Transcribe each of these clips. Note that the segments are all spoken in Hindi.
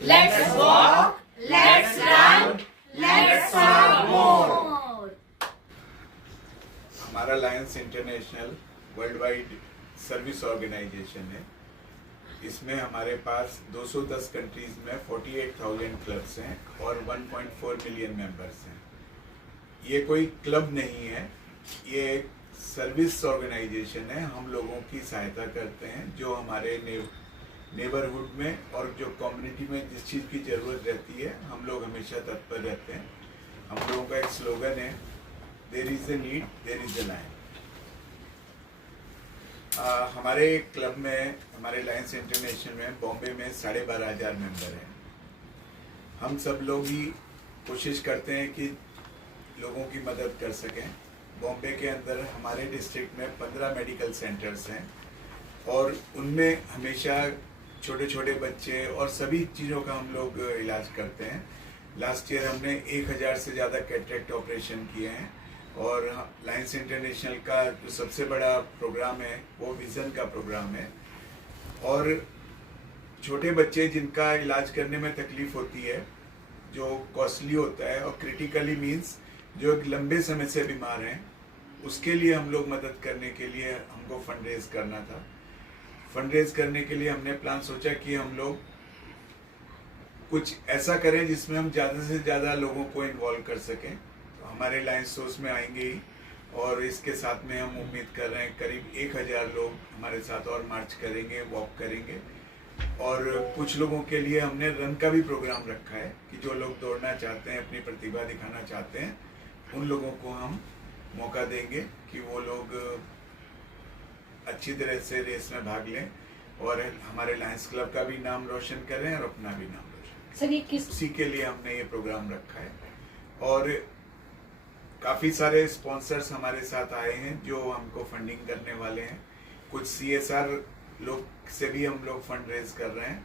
Let's walk, let's run, let's serve more. हमारा Lions International world wide service organisation है। इसमें हमारे पास 210 कंट्रीज में 48,000 क्लब्स हैं और 1.4 मिलियन मेंबर्स हैं। ये कोई क्लब नहीं है, ये एक सर्विस ऑर्गेनाइजेशन है। हम लोगों की सहायता करते हैं जो हमारे नेबरहुड में और जो कम्युनिटी में जिस चीज़ की ज़रूरत रहती है, हम लोग हमेशा तत्पर रहते हैं। हम लोगों का एक स्लोगन है, there is a need there is a line. हमारे क्लब में, हमारे लायंस इंटरनेशनल में बॉम्बे में 12,500 मेंबर हैं। हम सब लोग ही कोशिश करते हैं कि लोगों की मदद कर सकें। बॉम्बे के अंदर हमारे डिस्ट्रिक्ट में 15 मेडिकल सेंटर्स हैं और उनमें हमेशा छोटे छोटे बच्चे और सभी चीज़ों का हम लोग इलाज करते हैं। लास्ट ईयर हमने 1,000 से ज़्यादा कैटरेक्ट ऑपरेशन किए हैं और लायंस इंटरनेशनल का जो सबसे बड़ा प्रोग्राम है वो विज़न का प्रोग्राम है। और छोटे बच्चे जिनका इलाज करने में तकलीफ होती है, जो कॉस्टली होता है और क्रिटिकली मीन्स जो एक लंबे समय से बीमार हैं, उसके लिए हम लोग मदद करने के लिए हमको फंड रेज करना था। फंड रेज करने के लिए हमने प्लान सोचा कि हम लोग कुछ ऐसा करें जिसमें हम ज़्यादा से ज़्यादा लोगों को इन्वॉल्व कर सकें। तो हमारे लायंस सोर्स में आएंगे ही और इसके साथ में हम उम्मीद कर रहे हैं करीब 1,000 लोग हमारे साथ और मार्च करेंगे, वॉक करेंगे। और कुछ लोगों के लिए हमने रन का भी प्रोग्राम रखा है कि जो लोग दौड़ना चाहते हैं, अपनी प्रतिभा दिखाना चाहते हैं, उन लोगों को हम मौका देंगे कि वो लोग अच्छी तरह से रेस में भाग लें और हमारे लायंस क्लब का भी नाम रोशन करें और अपना भी नाम रोशन करें। सर ये किस उसी के लिए हमने ये प्रोग्राम रखा है और काफ़ी सारे स्पॉन्सर्स हमारे साथ आए हैं जो हमको फंडिंग करने वाले हैं। कुछ CSR लोग से भी हम लोग फंड रेज कर रहे हैं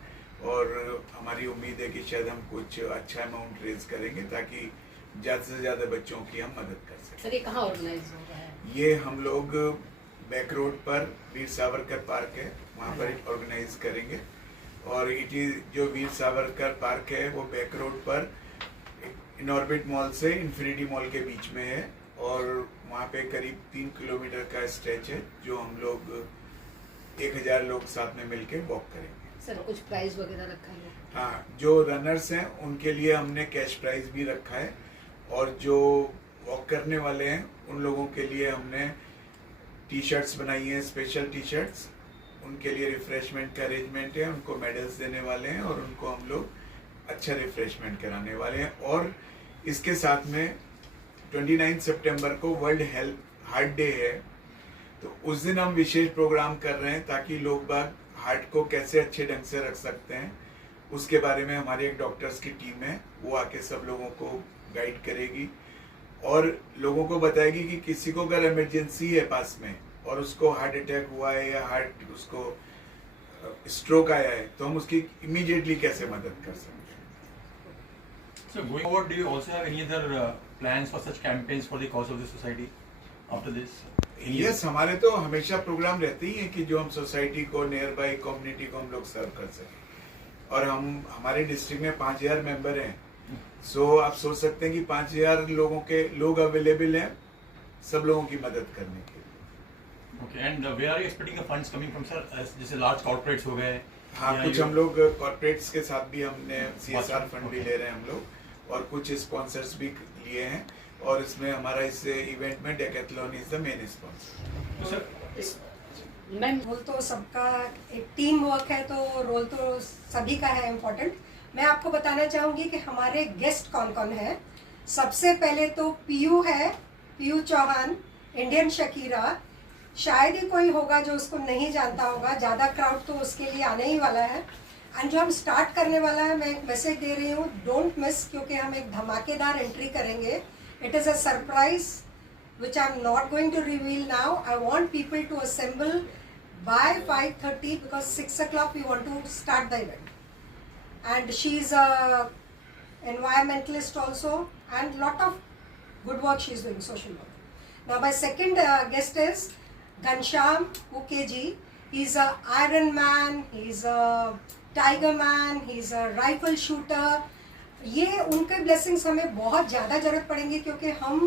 और हमारी उम्मीद है कि शायद हम कुछ अच्छा अमाउंट रेज करेंगे ताकि ज़्यादा से ज़्यादा बच्चों की हम मदद कर सकें। सर ये कहाँ ऑर्गेनाइज हो रहा है? ये हम लोग बैक रोड पर वीर सावरकर पार्क है, वहाँ पर ऑर्गेनाइज करेंगे। और जो वीर सावरकर पार्क है वो बैक रोड पर इनऑर्बिट मॉल से इन्फिनिटी मॉल के बीच में है और वहाँ पे करीब 3 किलोमीटर का स्ट्रेच है जो हम लोग 1,000 लोग साथ में मिलके वॉक करेंगे। सर कुछ प्राइस वगैरह रखा है? हाँ, जो रनर्स हैं उनके लिए हमने कैश प्राइज भी रखा है और जो वॉक करने वाले हैं उन लोगों के लिए हमने T-शर्ट्स बनाई हैं, स्पेशल T-शर्ट्स। उनके लिए रिफ्रेशमेंट का अरेंजमेंट है, उनको मेडल्स देने वाले हैं और उनको हम लोग अच्छा रिफ्रेशमेंट कराने वाले हैं। और इसके साथ में 29 सितंबर को वर्ल्ड हेल्थ हार्ट डे है, तो उस दिन हम विशेष प्रोग्राम कर रहे हैं ताकि लोग बाग हार्ट को कैसे अच्छे ढंग से रख सकते हैं उसके बारे में हमारी एक डॉक्टर्स की टीम है, वो आके सब लोगों को गाइड करेगी और लोगों को बताएगी कि किसी को अगर इमरजेंसी है पास में और उसको हार्ट अटैक हुआ है या हार्ट उसको स्ट्रोक आया है तो हम उसकी इमीडिएटली कैसे मदद कर सकते हैं। So going forward, do you also have any other plans for such campaigns for the cause of the society after this? Yes, हमारे तो हमेशा प्रोग्राम रहते ही हैं कि जो हम सोसाइटी को, नियर बाई कम्युनिटी को हम लोग सर्व कर सकें। और हम हमारे डिस्ट्रिक्ट में 5,000 मेंबर हैं, सो आप सोच सकते हैं कि 5,000 लोगों के लोग अवेलेबल हैं सब लोगों की मदद करने के लिए। Okay, and where are you expecting the funds coming from, sir? जैसे large corporates हो गए। हाँ, या कुछ you- हम लोग कॉर्पोरेट्स के साथ भी हमने CSR फंड भी ले रहे हैं हम लोग और कुछ स्पॉन्सर्स भी लिए हैं और इसमें हमारा इस इवेंट में Decathlon is the main sponsor. तो सर मैम रोल तो सबका एक टीम वर्क है, तो रोल तो सभी का है इम्पोर्टेंट। मैं आपको बताना चाहूंगी कि हमारे गेस्ट कौन कौन है। सबसे पहले तो पीयू है, पीयू चौहान, इंडियन शकीरा। शायद ही कोई होगा जो उसको नहीं जानता होगा, ज़्यादा क्राउड तो उसके लिए आने ही वाला है। एंड जो हम स्टार्ट करने वाला है, मैं एक मैसेज दे रही हूँ, डोंट मिस, क्योंकि हम एक धमाकेदार एंट्री करेंगे। It is a surprise which I'm not going to reveal now. I want people to assemble by 5:30 because 6 o'clock we want to start the event. And she's a environmentalist also and lot of good work she's doing, social work. Now my second guest is Ghanshyam Ukji. He's a Iron Man, he's a tiger man, he is a rifle shooter. ये उनके ब्लेसिंग्स हमें बहुत ज़्यादा ज़रूरत पड़ेंगी, क्योंकि हम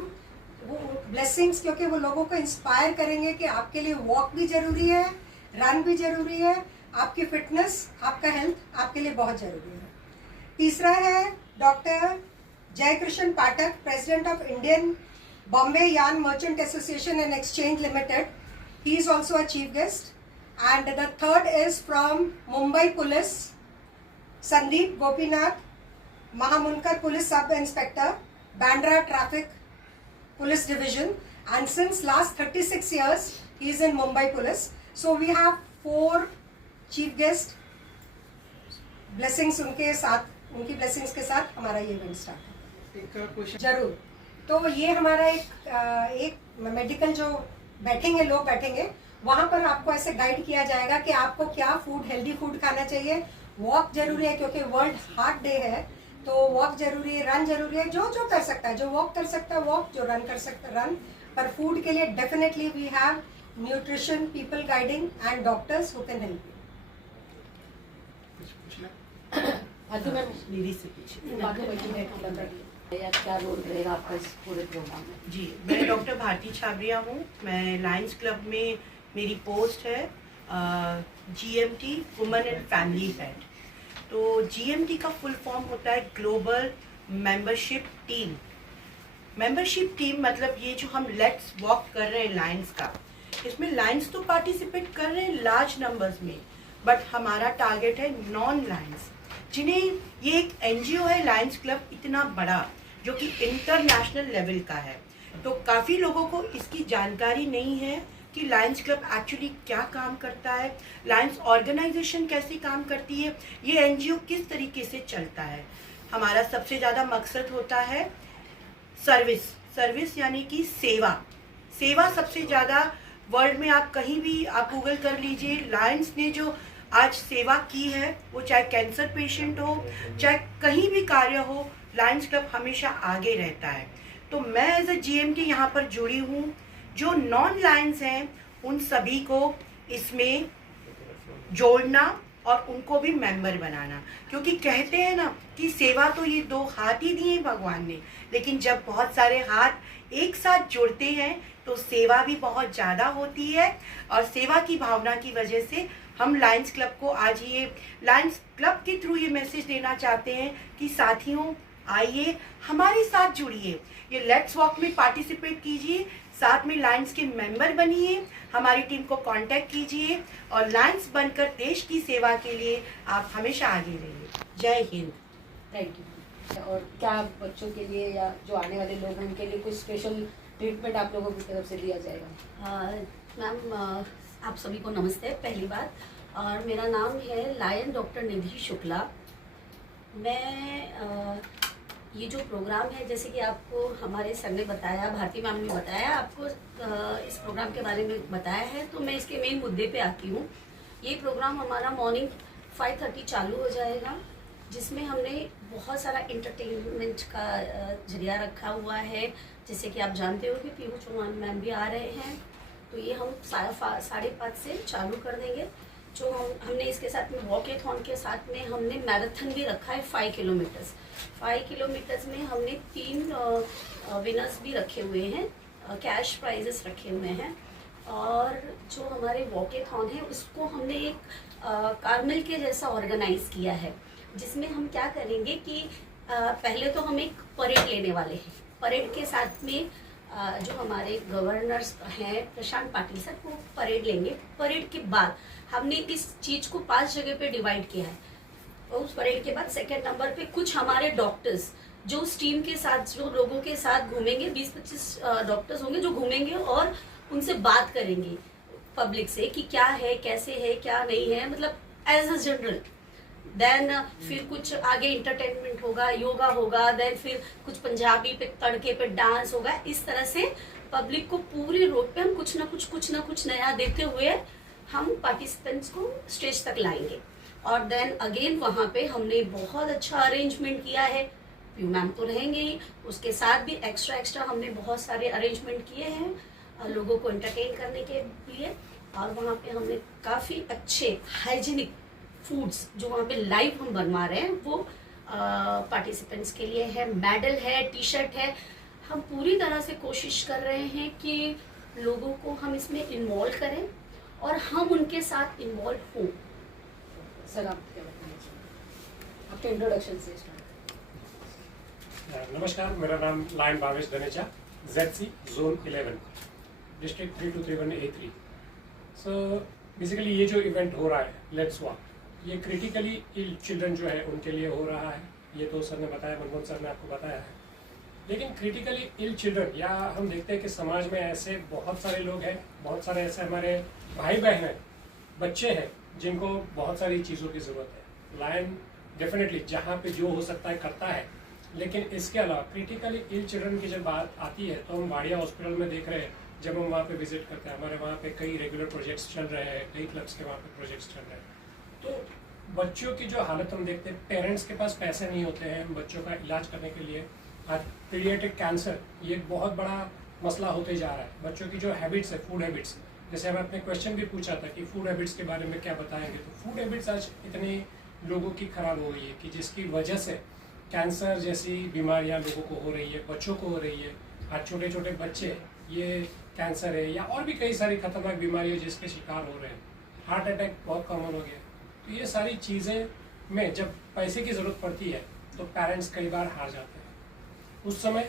वो ब्लेसिंग्स, क्योंकि वो लोगों को इंस्पायर करेंगे कि आपके लिए वॉक भी ज़रूरी है, रन भी ज़रूरी है, आपकी फिटनेस, आपका हेल्थ आपके लिए बहुत ज़रूरी है। तीसरा है doctor Jaikrishna Pathak, president of Indian Bombay yarn merchant association and exchange limited. He is also a chief guest. And the third is from Mumbai Police, Sandeep Gopinath, Mahamunkar Police Sub Inspector, Bandra Traffic Police Division, and since last 36 years he is in Mumbai Police. So we have 4 chief guests. Blessings उनके साथ, उनकी blessings के साथ हमारा ये इवेंट स्टार्ट है. एक क्वेश्चन जरूर. तो ये हमारा एक मेडिकल जो बैठेंगे, लोग बैठेंगे, वहाँ पर आपको ऐसे गाइड किया जाएगा कि आपको क्या फूड, हेल्दी फूड खाना चाहिए. वॉक जरूरी है क्योंकि वर्ल्ड हार्ट डे है, तो वॉक जरूरी है, रन जरूरी है. जो जो कर सकता है, जो वॉक कर सकता है वॉक, जो रन कर सकता है रन. पर फूड के लिए definitely we have nutrition people guiding and doctors who can help फालतू मैम दीदी से पूछिए या क्या रोल रहेगा आपका इस पूरे प्रोग्राम में. जी, मैं डॉक्टर भारती छाबरिया हूँ. मैं लायंस क्लब में मेरी पोस्ट है GMT, women and family head. तो GMT का फुल फॉर्म होता है global membership team. Membership team मतलब ये जो हम लेट्स वॉक कर रहे हैं लायंस का, इसमें लायंस तो पार्टिसिपेट कर रहे हैं लार्ज नंबर्स में, बट हमारा टारगेट है नॉन लायंस, जिन्हें ये एक NGO है लायंस क्लब इतना बड़ा जो कि इंटरनेशनल लेवल का है. तो काफ़ी लोगों को इसकी जानकारी नहीं है कि लायंस क्लब एक्चुअली क्या काम करता है, लायंस ऑर्गेनाइजेशन कैसे काम करती है, ये NGO किस तरीके से चलता है. हमारा सबसे ज़्यादा मकसद होता है सर्विस यानी कि सेवा सबसे ज़्यादा वर्ल्ड में. आप कहीं भी आप गूगल कर लीजिए, लायंस ने जो आज सेवा की है, वो चाहे कैंसर पेशेंट हो, चाहे कहीं भी कार्य हो, लायंस क्लब हमेशा आगे रहता है. तो मैं एज ए GMT यहाँ पर जुड़ी हूँ. जो नॉन लायंस हैं उन सभी को इसमें जोड़ना और उनको भी मेंबर बनाना, क्योंकि कहते हैं ना कि सेवा तो ये 2 हाथ ही दिए भगवान ने, लेकिन जब बहुत सारे हाथ एक साथ जुड़ते हैं तो सेवा भी बहुत ज़्यादा होती है. और सेवा की भावना की वजह से हम लायंस क्लब को आज ये लायंस क्लब के थ्रू ये मैसेज देना चाहते हैं कि साथियों आइए हमारे साथ जुड़िए, ये लेट्स वॉक में पार्टिसिपेट कीजिए, साथ में लायंस के मेंबर बनिए, हमारी टीम को कांटेक्ट कीजिए और लायंस बनकर देश की सेवा के लिए आप हमेशा आगे रहिए. जय हिंद. Thank you. और क्या बच्चों के लिए या जो आने वाले लोग हैं उनके लिए कोई स्पेशल ट्रीटमेंट आप लोगों की तरफ से दिया जाएगा? मैम आप सभी को नमस्ते पहली बात. और मेरा नाम है लायन डॉक्टर निधि शुक्ला. मैं ये जो प्रोग्राम है, जैसे कि आपको हमारे सर ने बताया, भारती मैम ने बताया, आपको इस प्रोग्राम के बारे में बताया है, तो मैं इसके मेन मुद्दे पे आती हूँ. ये प्रोग्राम हमारा मॉर्निंग 5:30 चालू हो जाएगा, जिसमें हमने बहुत सारा इंटरटेनमेंट का जरिया रखा हुआ है. जैसे कि आप जानते हो कि पीहू चौहान मैम भी आ रहे हैं, तो ये हम 5:30 से चालू कर देंगे. जो हमने इसके साथ में वॉकेथॉन के साथ में हमने मैराथन भी रखा है 5 किलोमीटर्स. 5 किलोमीटर्स में हमने 3 विनर्स भी रखे हुए हैं, कैश प्राइजेस रखे हुए हैं. और जो हमारे वॉकेथॉन है उसको हमने एक कार्निवल के जैसा ऑर्गेनाइज किया है, जिसमें हम क्या करेंगे कि पहले तो हम एक परेड लेने वाले हैं. परेड के साथ में जो हमारे गवर्नर्स हैं प्रशांत पाटिल सर, वो परेड लेंगे. परेड के बाद हमने इस चीज को 5 जगह पे डिवाइड किया है. और उस परेड के बाद सेकंड नंबर पे कुछ हमारे डॉक्टर्स जो उस टीम के साथ, जो लोगों के साथ घूमेंगे, 20-25 डॉक्टर्स होंगे जो घूमेंगे और उनसे बात करेंगे पब्लिक से कि क्या है, कैसे है, क्या नहीं है, मतलब एज अ जनरल. देन फिर कुछ आगे इंटरटेनमेंट होगा, योगा होगा, देन फिर कुछ पंजाबी पे तड़के पे डांस होगा. इस तरह से पब्लिक को पूरे रोड पे हम कुछ ना कुछ नया देते हुए हम पार्टिसिपेंट्स को स्टेज तक लाएंगे. और देन अगेन वहाँ पे हमने बहुत अच्छा अरेंजमेंट किया है. पीयू मैम तो रहेंगे ही, उसके साथ भी एक्स्ट्रा हमने बहुत सारे अरेंजमेंट किए हैं लोगों को एंटरटेन करने के लिए. और वहाँ पे हमने काफ़ी अच्छे हाइजीनिक फूड्स जो वहाँ पे लाइव हम बनवा रहे हैं वो पार्टिसिपेंट्स के लिए है, मेडल है, टी शर्ट है। हम पूरी तरह से कोशिश कर रहे हैं कि लोगों को हम इसमें इन्वॉल्व करें और हम उनके साथ इन्वॉल्व हों। सर आप क्या बताना चाहिए, आपके इंट्रोडक्शन से स्टार्ट। नमस्कार, मेरा नाम lion Bhavesh Dhanecha, ZC zone 11 district 3231A3। So basically ये जो इवेंट हो रहा है लेट्स वॉक, ये क्रिटिकली इल चिल्ड्रन जो है उनके लिए हो रहा है। ये तो सर ने बताया, मनमोहन सर ने आपको बताया है। लेकिन क्रिटिकली इल चिल्ड्रन, या हम देखते हैं कि समाज में ऐसे बहुत सारे लोग हैं, बहुत सारे ऐसे हमारे भाई बहन हैं, बच्चे हैं जिनको बहुत सारी चीज़ों की ज़रूरत है। लायन डेफिनेटली जहाँ पे जो हो सकता है करता है, लेकिन इसके अलावा क्रिटिकली इल चिल्ड्रन की जब बात आती है तो हम वाडिया हॉस्पिटल में देख रहे हैं, जब हम वहाँ पे विजिट करते हैं, हमारे वहाँ पे कई रेगुलर प्रोजेक्ट्स चल रहे हैं, कई क्लब्स के वहाँ पे प्रोजेक्ट्स चल रहे हैं। तो बच्चों की जो हालत हम देखते हैं, पेरेंट्स के पास पैसे नहीं होते हैं बच्चों का इलाज करने के लिए। आज पीडियाट्रिक कैंसर ये एक बहुत बड़ा मसला होते जा रहा है। बच्चों की जो हैबिट्स है, फूड हैबिट्स, जैसे हमें अपने क्वेश्चन भी पूछा था कि फूड हैबिट्स के बारे में क्या बताएंगे, तो फूड हैबिट्स आज इतनी लोगों की खराब हो गई है कि जिसकी वजह से कैंसर जैसी बीमारियां लोगों को हो रही है, बच्चों को हो रही है। आज छोटे छोटे बच्चे ये कैंसर है या और भी कई सारी खतरनाक बीमारियां जिसके शिकार हो रहे हैं। हार्ट अटैक बहुत कॉमन हो गया। तो ये सारी चीज़ें में जब पैसे की ज़रूरत पड़ती है तो पेरेंट्स कई बार हार जाते हैं। उस समय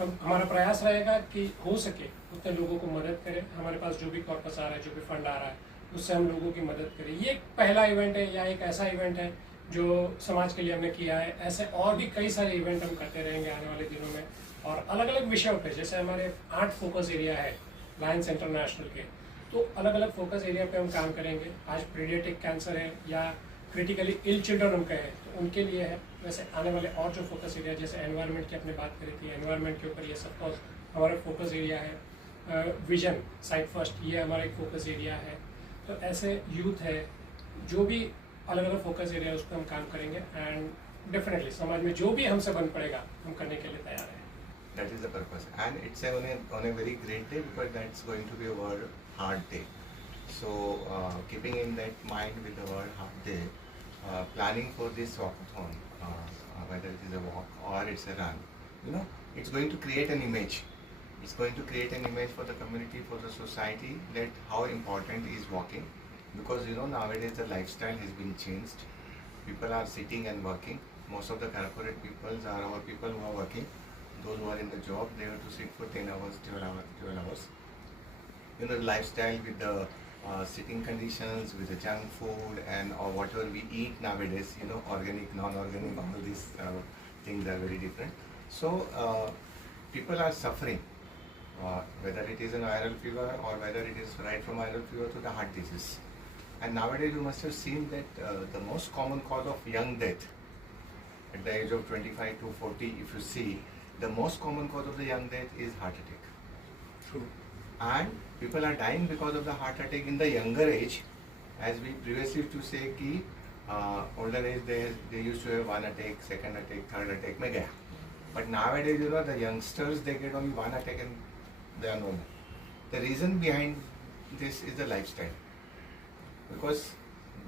हमारा प्रयास रहेगा कि हो सके उतने लोगों को मदद करें। हमारे पास जो भी कॉर्पस आ रहा है, जो भी फंड आ रहा है, उससे हम लोगों की मदद करें। ये एक पहला इवेंट है या एक ऐसा इवेंट है जो समाज के लिए हमने किया है। ऐसे और भी कई सारे इवेंट हम करते रहेंगे आने वाले दिनों में, और अलग अलग विषयों पे। जैसे हमारे 8 फोकस एरिया है लायंस इंटरनेशनल के, तो अलग अलग फोकस एरिया पे हम काम करेंगे। आज पीडियाट्रिक कैंसर है या क्रिटिकली इल चिल्ड्रन हम कहें तो उनके लिए है। वैसे आने वाले और जो फोकस एरिया, जैसे एनवायरनमेंट की आपने बात करी थी, एनवायरनमेंट के ऊपर ये सब हमारा फोकस एरिया है। विजन साइट फर्स्ट, ये हमारा एक फोकस एरिया है। तो ऐसे यूथ है, जो भी अलग अलग फोकस एरिया उस पर हम काम करेंगे। एंड डेफिनेटली समाज में जो भी हमसे बन पड़ेगा हम करने के लिए तैयार हैं। That is the purpose, and it's on a very great day because that's going to be a World Heart Day. So keeping in that mind with the World Heart Day, planning for this walkathon, whether it is a walk or it's a run, it's going to create an image. It's going to create an image for the community, for the society, that how important is walking. Because nowadays the lifestyle has been changed. People are sitting and working. Most of the corporate people are our people who are working. Those who are in the job, they have to sit for 10 hours, 12 hours. The lifestyle with the sitting conditions, with the junk food and or whatever we eat nowadays, organic, non-organic, all these things are very different. So people are suffering, whether it is an viral fever or whether it is right from viral fever to the heart disease. And nowadays you must have seen that the most common cause of young death at the age of 25 to 40, if you see, the most common cause of the young death is heart attack. True. And people are dying because of the heart attack in the younger age. As we previously used to say कि older age they used to have 1 attack, 2nd attack, 3rd attack में गया. But nowadays the youngsters they get only 1 attack and they are normal. The reason behind this is the lifestyle. Because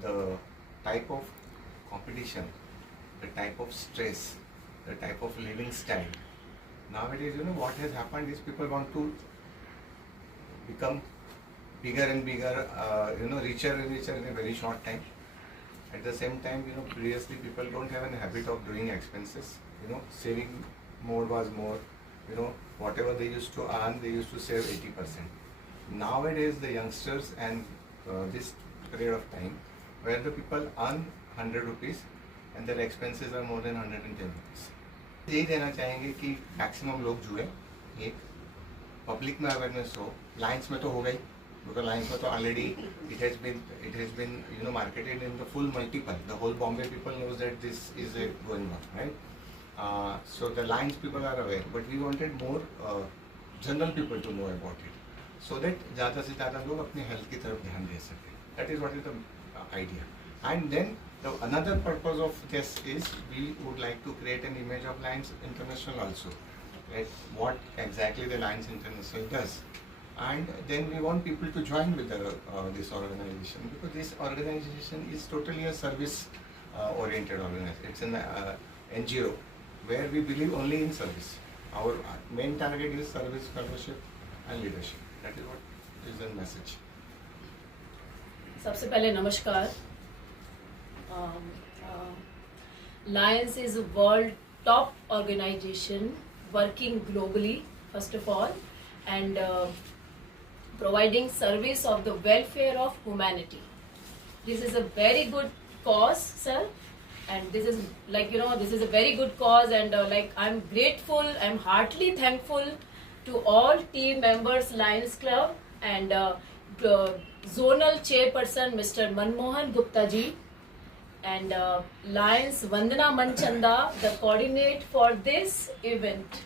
the type of competition, the type of stress, the type of living style. Nowadays, what has happened is people want to become bigger and bigger, richer and richer in a very short time. At the same time, previously people don't have a habit of doing expenses. Saving more was more. Whatever they used to earn, they used to save 80%. Nowadays, the youngsters and this period of time, where the people earn 100 rupees and their expenses are more than 110 rupees. यही देना चाहेंगे कि मैक्सिमम लोग जुड़े, एक पब्लिक में अवेयरनेस हो। लाइन्स में तो हो गई, बिकॉज लाइन्स में तो already it has been marketed in the full multiple. The whole Bombay people knows that this is a going on, right? So the lines people are aware, but we wanted more general people to know about it, so that ज़्यादा से ज़्यादा लोग अपनी हेल्थ की तरफ ध्यान दे सकें. That is what is the idea. And then the another purpose of this is we would like to create an image of Lions International also. Right? What exactly the Lions International does. and then we want people to join with this organization, because this organization is totally a service oriented organization. It's an NGO where we believe only in service. Our main target is service, fellowship and leadership. That is what is the message. सबसे पहले नमस्कार. Lions is a world top organization working globally, first of all, and providing service of the welfare of humanity. This is a very good cause, sir, and this is this is a very good cause, and I'm grateful, I'm heartily thankful to all team members, Lions Club, and zonal chairperson Mr. Manmohan Gupta ji, and Lions Vandana Manchanda, the coordinate for this event.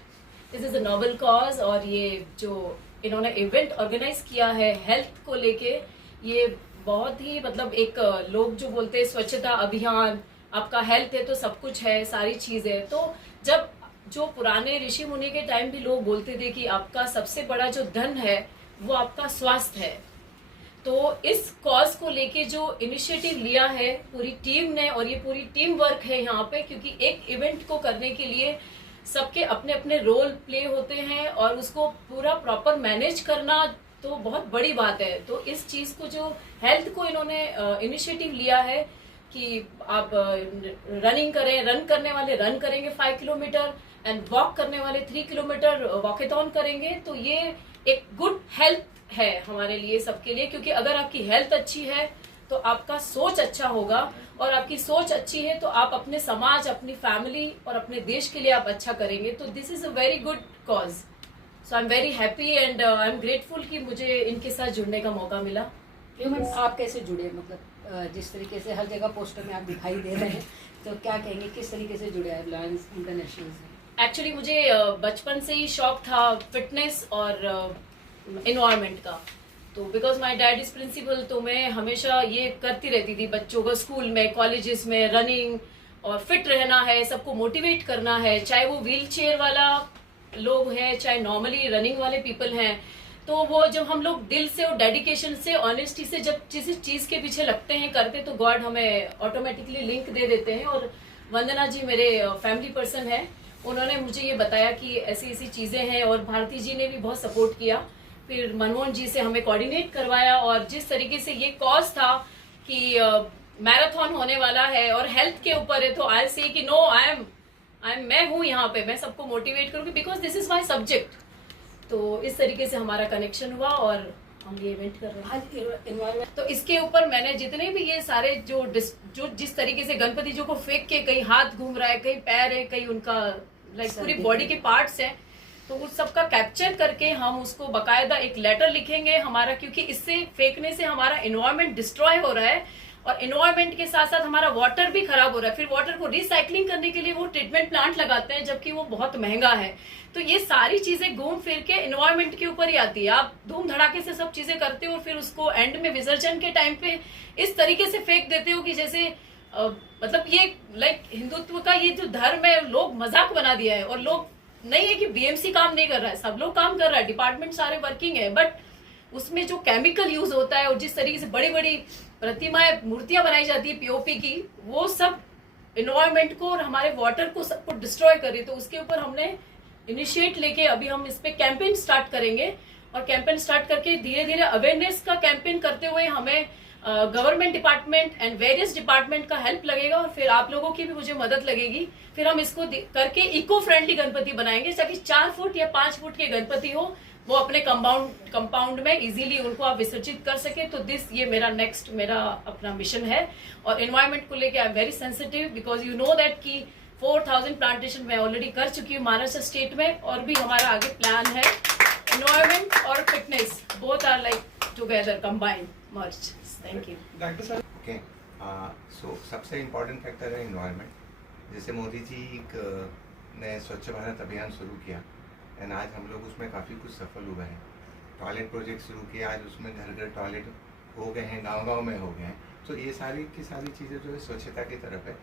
This is a noble cause, और ये जो इन्होंने इवेंट ऑर्गेनाइज किया है हेल्थ को लेके, ये बहुत ही मतलब एक लोग जो बोलते हैं स्वच्छता अभियान, आपका हेल्थ है तो सब कुछ है, सारी चीज है. तो जब जो पुराने ऋषि मुनि के टाइम भी लोग बोलते थे कि आपका सबसे बड़ा जो धन है वो आपका स्वास्थ्य है, तो इस कॉज को लेके जो इनिशिएटिव लिया है पूरी टीम ने, और ये पूरी टीम वर्क है यहाँ पे, क्योंकि एक इवेंट को करने के लिए सबके अपने अपने रोल प्ले होते हैं और उसको पूरा प्रॉपर मैनेज करना तो बहुत बड़ी बात है. तो इस चीज को जो हेल्थ को इन्होंने इनिशिएटिव लिया है कि आप रनिंग करें, रन करने वाले रन करेंगे 5 किलोमीटर एंड वॉक करने वाले 3 किलोमीटर वॉकेथॉन करेंगे, तो ये एक गुड हेल्थ है हमारे लिए सबके लिए. क्योंकि अगर आपकी हेल्थ अच्छी है तो आपका सोच अच्छा होगा, और आपकी सोच अच्छी है तो आप अपने समाज, अपनी फैमिली और अपने देश के लिए आप अच्छा करेंगे. तो this is a very good cause. So I am very happy and I am grateful कि मुझे इनके साथ जुड़ने का मौका मिला. ह्यूमन, आप कैसे जुड़े? मतलब जिस तरीके से हर जगह पोस्टर में आप दिखाई दे रहे हैं, तो क्या कहेंगे, किस तरीके से जुड़े आप लायंस इंटरनेशनल से? एक्चुअली मुझे बचपन से ही शौक था फिटनेस और एनवायरनमेंट का. तो because my dad is principal, तो मैं हमेशा ये करती रहती थी बच्चों को स्कूल में, कॉलेजेस में रनिंग और फिट रहना है, सबको मोटिवेट करना है, चाहे वो व्हील चेयर वाला लोग हैं, चाहे नॉर्मली रनिंग वाले पीपल हैं. तो वो जब हम लोग दिल से और डेडिकेशन से, ऑनेस्टी से जब किसी चीज के पीछे लगते हैं, करते, तो गॉड हमें ऑटोमेटिकली लिंक दे देते हैं. और वंदना जी मेरे फैमिली पर्सन है, उन्होंने मुझे ये बताया कि ऐसी ऐसी चीजें हैं, और भारती जी ने भी बहुत सपोर्ट किया. फिर मनमोहन जी से हमें कोऑर्डिनेट करवाया, और जिस तरीके से ये कॉज था कि मैराथन होने वाला है और हेल्थ के ऊपर है, तो आई से कि नो, मैं हूँ यहाँ पे, मैं सबको मोटिवेट करूँगी because this is my subject. तो इस तरीके से हमारा कनेक्शन हुआ और हम ये इवेंट कर रहे हैं. तो इसके ऊपर मैंने जितने भी ये सारे जो जिस तरीके से गणपति जी को फेंक के कहीं हाथ घूम रहा है, कहीं पैर है, कहीं उनका पूरी बॉडी के पार्ट्स हैं, तो उस सब का कैप्चर करके हम उसको बकायदा एक लेटर लिखेंगे हमारा, क्योंकि इससे फेंकने से हमारा एनवायरनमेंट डिस्ट्रॉय हो रहा है, और एनवायरनमेंट के साथ साथ हमारा वाटर भी खराब हो रहा है. फिर वाटर को रिसाइकलिंग करने के लिए वो ट्रीटमेंट प्लांट लगाते हैं, जबकि वो बहुत महंगा है. तो ये सारी चीजें घूम फिर के एनवायरनमेंट के ऊपर ही आती है. आप धूम धड़ाके से सब चीजें करते हो और फिर उसको एंड में विसर्जन के टाइम पे इस तरीके से फेंक देते हो कि जैसे मतलब ये हिंदुत्व का ये जो धर्म है, लोग मजाक बना दिया है. और लोग नहीं है कि बीएमसी काम नहीं कर रहा है, सब लोग काम कर रहा है, डिपार्टमेंट सारे वर्किंग है, बट उसमें जो केमिकल यूज होता है और जिस तरीके से बड़ी बड़ी प्रतिमाएं, मूर्तियां बनाई जाती है पीओपी की, वो सब एनवायरनमेंट को और हमारे वाटर को सबको डिस्ट्रॉय कर रही है. तो उसके ऊपर हमने इनिशिएट लेके अभी हम इस पे कैंपेन स्टार्ट करेंगे, और कैंपेन स्टार्ट करके धीरे धीरे अवेयरनेस का कैंपेन करते हुए हमें government department and various department का हेल्प लगेगा, और फिर आप लोगों की भी मुझे मदद लगेगी. फिर हम इसको करके इको फ्रेंडली गणपति बनाएंगे, ताकि 4 फुट या 5 फुट के गणपति हो, वो अपने कंपाउंड में इजीली उनको आप विसर्जित कर सके. तो ये मेरा अपना मिशन है. और एनवायरनमेंट को लेके I am very sensitive, because you know that कि 4000 प्लांटेशन मैं ऑलरेडी कर चुकी हूँ महाराष्ट्र स्टेट में, और भी हमारा आगे प्लान है. एनवायरनमेंट और fitness both are together combined, merge. Thank you. Okay, so सबसे इम्पोर्टेंट फैक्टर है एनवायरनमेंट. जैसे मोदी जी ने स्वच्छ भारत अभियान शुरू किया, एंड आज हम लोग उसमें काफ़ी कुछ सफल हुए हैं. टॉयलेट प्रोजेक्ट शुरू किया, आज उसमें घर घर टॉयलेट हो गए हैं, गांव-गांव में हो गए हैं. तो ये सारी की सारी चीज़ें जो है स्वच्छता की तरफ है.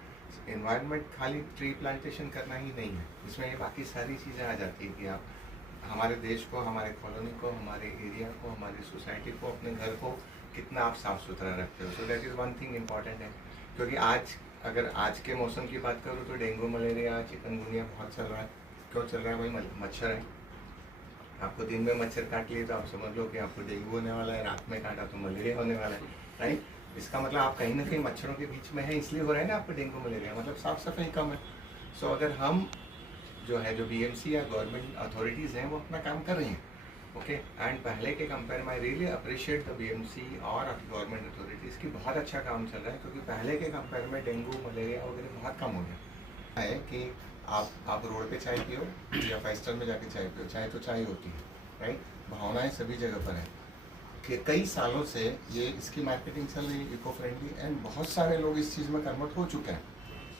एनवायरनमेंट खाली ट्री प्लांटेशन करना ही नहीं है, इसमें ये बाकी सारी चीज़ें आ जाती है कि आप हमारे देश को, हमारे कॉलोनी को, हमारे एरिया को, हमारी सोसाइटी को, अपने घर को कितना आप साफ सुथरा रखते हो. So that is one thing important है. क्योंकि अगर आज के मौसम की बात करूँ तो डेंगू, मलेरिया, चिकनगुनिया बहुत चल रहा है. क्यों चल रहा है भाई? मच्छर है. आपको दिन में मच्छर काट लिए तो आप समझ लो कि आपको डेंगू होने वाला है, रात में काटा तो मलेरिया होने वाला है, राइट. इसका मतलब आप कहीं ना कहीं मच्छरों के बीच में है, इसलिए हो रहा है ना आपको डेंगू मलेरिया. मतलब साफ सफाई कम है. सो अगर हम जो BMC या गवर्नमेंट अथॉरिटीज़ हैं वो अपना काम कर रही हैं, ओके. एंड पहले के कंपेयर में I really appreciate the BMC और गवर्नमेंट अथॉरिटीज़ की बहुत अच्छा काम चल रहा है. क्योंकि पहले के कंपेयर में डेंगू, मलेरिया वगैरह बहुत कम हो गया है. कि आप रोड पे चाय पियो या 5 स्टार में जाके चाय पियो, चाय तो चाय होती है, राइट. भावनाएं सभी जगह पर है. कि कई सालों से ये इसकी मार्केटिंग चल रही है, इको फ्रेंडली, एंड बहुत सारे लोग इस चीज़ में कन्वर्ट हो चुके हैं.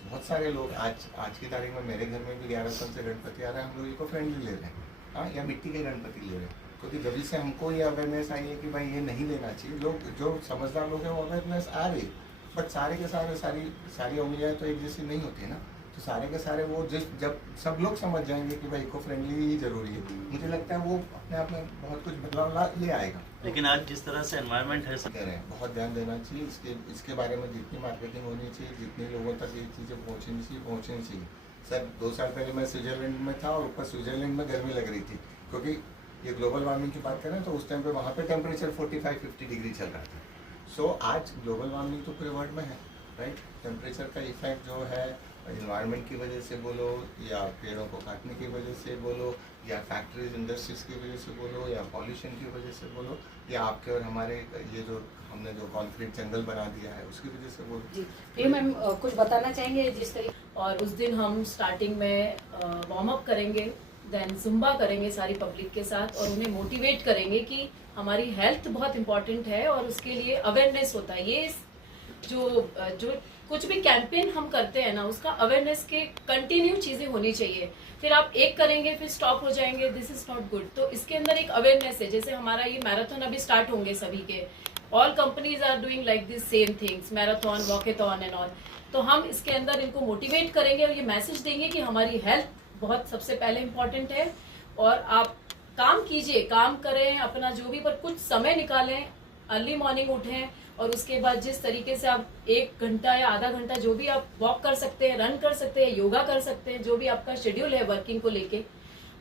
बहुत सारे लोग आज की तारीख में मेरे घर में भी 11 साल से गणपति आ रहे हैं, हम लोग इको फ्रेंडली ले रहे हैं, हाँ, या मिट्टी के गणपति ले रहे हैं. क्योंकि जब से हमको ये अवेयरनेस आई है कि भाई ये नहीं लेना चाहिए. लोग जो समझदार लोग हैं वो अवेयरनेस आ रही, बट सारे के सारे सारी उंगलियाँ तो एक जैसी नहीं होती ना. तो सारे के सारे वो जब सब लोग समझ जाएंगे कि भाई इको फ्रेंडली ही जरूरी है, मुझे लगता है वो अपने आप में बहुत कुछ बदलाव ले आएगा. लेकिन आज जिस तरह से एनवायरनमेंट है कह रहे हैं बहुत ध्यान देना चाहिए. इसके बारे में जितनी मार्केटिंग होनी चाहिए, जितनी लोगों तक ये चीज़ें पहुँचनी चाहिए. सर 2 साल पहले मैं स्विट्जरलैंड में था और ऊपर स्विट्जरलैंड में गर्मी लग रही थी. क्योंकि ये ग्लोबल वार्मिंग की बात करें तो उस टाइम पे वहाँ पे टेम्परेचर 45-50 डिग्री चल रहा था. सो आज ग्लोबल वार्मिंग तो पूरे वर्ल्ड में है, राइट. टेम्परेचर का इफेक्ट जो है इन्वायरमेंट की वजह से बोलो, या पेड़ों को काटने की वजह से बोलो, या फैक्ट्रीज इंडस्ट्रीज की वजह से बोलो, या पॉल्यूशन की वजह से बोलो, या आपके और हमारे ये जो हमने जो कॉन्क्रीट जंगल बना दिया है उसकी वजह से बोलो. जी प्रिया मैम, कुछ बताना चाहेंगे जिस तरीके? और उस दिन हम स्टार्टिंग में वार्म अप करेंगे, देन जुम्बा करेंगे सारी पब्लिक के साथ, और उन्हें मोटिवेट करेंगे कि हमारी हेल्थ बहुत इंपॉर्टेंट है और उसके लिए अवेयरनेस होता है. ये जो कुछ भी कैंपेन हम करते हैं ना, उसका अवेयरनेस के कंटिन्यू चीजें होनी चाहिए. फिर आप एक करेंगे फिर स्टॉप हो जाएंगे, दिस इज नॉट गुड. तो इसके अंदर एक अवेयरनेस है. जैसे हमारा ये मैराथन अभी स्टार्ट होंगे सभी के, all companies are doing like this same things, marathon, walkathon and all. तो हम इसके अंदर इनको मोटिवेट करेंगे और ये मैसेज देंगे कि हमारी हेल्थ बहुत सबसे पहले इम्पोर्टेंट है. और आप काम कीजिए, काम करें अपना जो भी, पर कुछ समय निकालें, अर्ली मॉर्निंग उठें, और उसके बाद जिस तरीके से आप 1 घंटा या आधा घंटा जो भी आप वॉक कर सकते हैं, रन कर सकते हैं, योगा कर सकते हैं, जो भी आपका शेड्यूल है वर्किंग को लेके,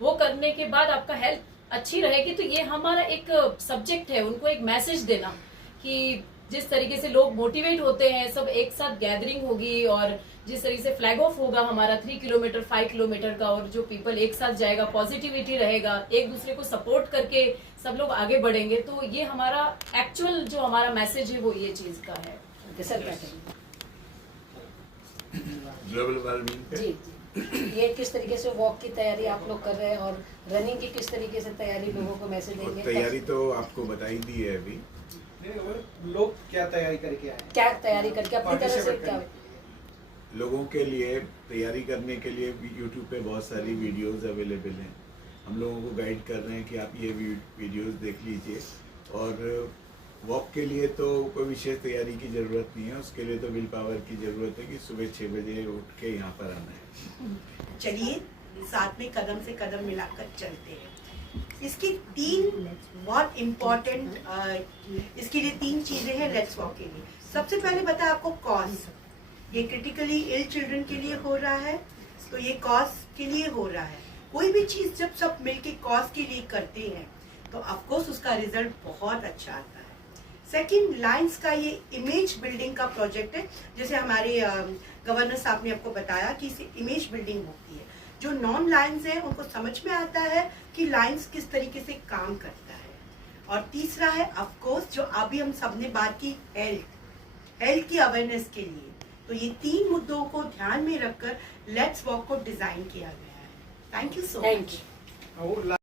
वो करने के बाद आपका हेल्थ अच्छी रहेगी. तो ये हमारा एक सब्जेक्ट है, उनको एक मैसेज देना कि जिस तरीके से लोग मोटिवेट होते हैं, सब एक साथ गैदरिंग होगी, और जिस तरीके से फ्लैग ऑफ होगा हमारा 3 किलोमीटर 5 किलोमीटर का, और जो पीपल एक साथ जाएगा, पॉजिटिविटी रहेगा, एक दूसरे को सपोर्ट करके सब लोग आगे बढ़ेंगे. तो ये हमारा एक्चुअल जो हमारा मैसेज है वो ये चीज का है. सर क्या कहेंगे? ग्लोबल वार्मिंग जी ये किस तरीके से वॉक की तैयारी आप लोग कर रहे हैं, और रनिंग की किस तरीके से तैयारी लोगों को मैसेज देंगे? तैयारी तो आपको बताई दी है अभी. लोग क्या तैयारी करके आए? क्या तैयारी करके अपनी तरह से क्या? लोगों के लिए तैयारी करने के लिए यूट्यूब पे बहुत सारी वीडियोस अवेलेबल हैं. हम लोगों को गाइड कर रहे हैं कि आप ये वीडियोस देख लीजिए. और वॉक के लिए तो कोई विशेष तैयारी की ज़रूरत नहीं है. उसके लिए तो विल पावर की ज़रूरत है कि सुबह 6 बजे उठ के यहाँ पर आना है. चलिए साथ में कदम से कदम मिलाकर चलते हैं. इसकी 3 बहुत इम्पोर्टेंट इसके लिए 3 चीजें हैं लेट्स वॉक के लिए. सबसे पहले बता आपको कॉज. ये क्रिटिकली इल चिल्ड्रन के लिए हो रहा है, तो ये कॉज के लिए हो रहा है. कोई भी चीज जब सब मिलके कॉज के लिए करते हैं तो ऑफकोर्स उसका रिजल्ट बहुत अच्छा आता है. सेकंड, लायंस का ये इमेज बिल्डिंग का प्रोजेक्ट है. जैसे हमारे गवर्नर साहब ने आपको बताया कि इससे इमेज बिल्डिंग होती है. जो नॉन लायंस है उनको समझ में आता है कि लायंस किस तरीके से काम करता है. और तीसरा है ऑफकोर्स जो अभी हम सबने बात की, हेल्थ की अवेयरनेस के लिए. तो ये 3 मुद्दों को ध्यान में रखकर लेट्स वॉक को डिजाइन किया गया है. Thank you so much.